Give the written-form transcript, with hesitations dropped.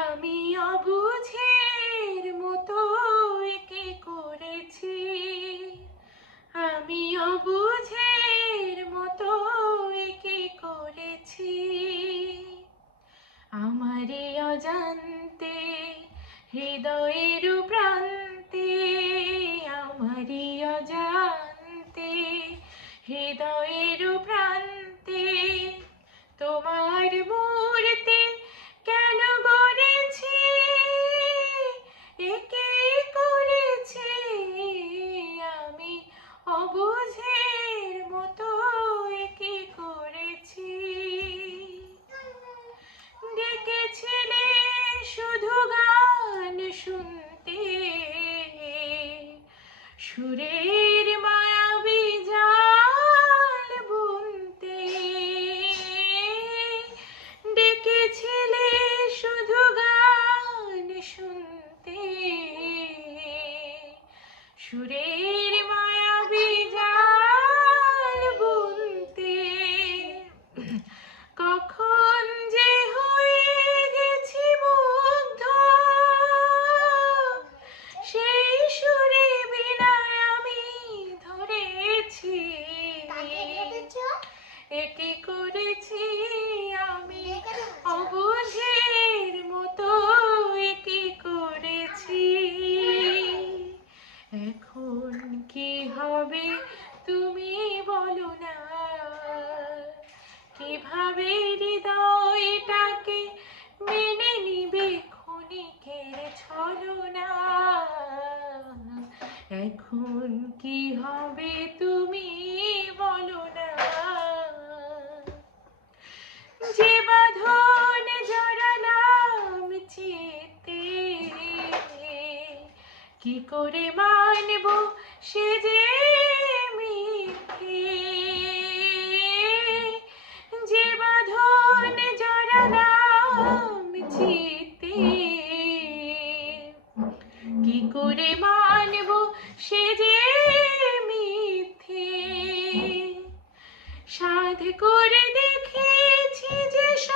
আমি অবুঝের মতো একে করেছি, আমি অবুঝের মতো একে করেছি। আমারই অজান্তে হৃদয়ের প্রান্তে, আমারই অজান্তে হৃদয়ের প্রান্তে তোমার মূর্তি কেন গড়েছি, একে করেছি। আমি অবুঝের মতো একে করেছি। ডেকেছিলে শুধু গান শুনতে, সুরের মায়াবী জাল বুনতে। ডেকেছিলে শুধু গান শুনতে, সুরের মায়াবী জাল বুনতে। কখন যে হয়ে গেছি মুগ্ধ, সেই সুরে বীণায় আমি ধরেছি। একে করেছি আমি অবুঝের মতো একে করেছি। এখন কি হবে তুমি বলো না, কিভাবে হৃদয়টাকে মেনে নিবে ক্ষণিকের ছলনা। এখন কি হবে তুমি বলো না, যে বাঁধন জড়ালাম চিতে, কি করে মানব